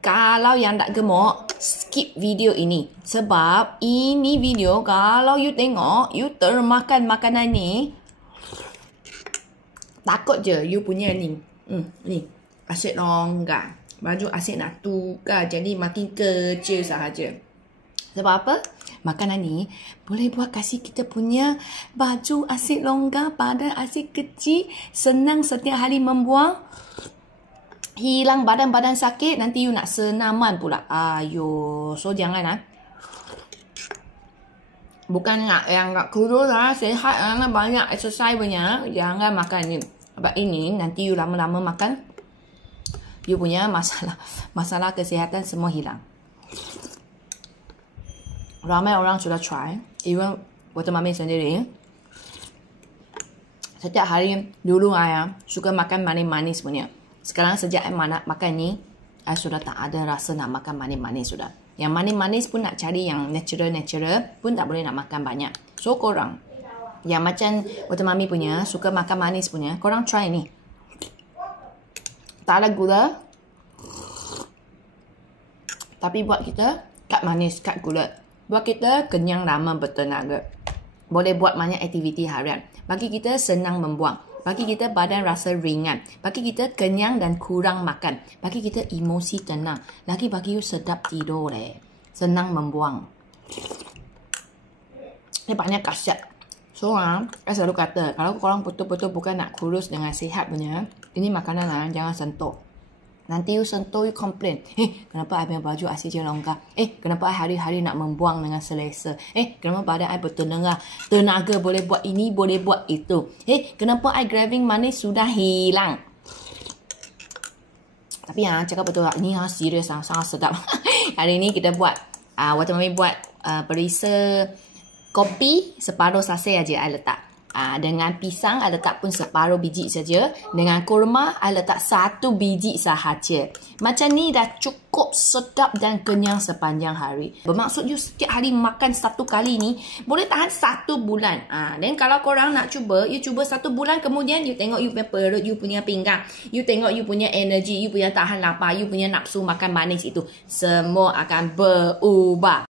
kalau yang tak gemuk, skip video ini. Sebab ini video kalau you tengok, you termakan makanan ni, takut je you punya ni. Ni, asid longgar. Baju asid nak tukar jadi makin kecil sahaja. Sebab apa? Makanan ni boleh buat kasih kita punya baju asid longgar pada asid kecil. Senang setiap hari membuang. Hilang badan-badan sakit. Nanti you nak senaman pula. Ayo. So jangan bukan yang nak kurus lah. Sehat lah. Banyak exercise punya. Jangan makan ni. Sebab ini nanti you lama-lama makan, you punya masalah kesihatan semua hilang. Ramai orang sudah try, even Water Mami sendiri. Setiap hari dulu saya suka makan manis-manis punya. Sekarang sejak saya makan ni, saya sudah tak ada rasa nak makan manis-manis sudah. Yang manis-manis pun nak cari yang natural pun tak boleh nak makan banyak. So korang yang macam Water Mami punya suka makan manis punya, korang try ni. Tak ada gula, tapi buat kita kat manis, kat gula. Buat kita kenyang lama bertenaga. Boleh buat banyak aktiviti harian. Bagi kita senang membuang. Bagi kita badan rasa ringan. Bagi kita kenyang dan kurang makan. Bagi kita emosi tenang. Lagi bagi you sedap tidur senang membuang. Ini banyak khasiat. So, saya selalu kata, kalau korang betul-betul bukan nak kurus dengan sihat punya, ini makanan jangan sentuh. Nanti you sentuh, you complain. Kenapa I punya baju asid je longgar? Kenapa I hari-hari nak membuang dengan selesa? Kenapa badan I tenaga boleh buat ini, boleh buat itu? Kenapa I craving manis sudah hilang? Tapi cakap betul lah, ini serius sangat sedap. Hari ini kita buat, Water Mami buat perisa kopi separuh sasai aja I letak. Dengan pisang I letak pun separuh biji saja. Dengan kurma I letak 1 biji sahaja. Macam ni dah cukup sedap dan kenyang sepanjang hari. Bermaksud you setiap hari makan 1 kali ni boleh tahan 1 bulan. Dan kalau korang nak cuba, you cuba 1 bulan, kemudian you tengok you punya perut, you punya pinggang, you tengok you punya energi, you punya tahan lapar, you punya nafsu makan manis itu semua akan berubah.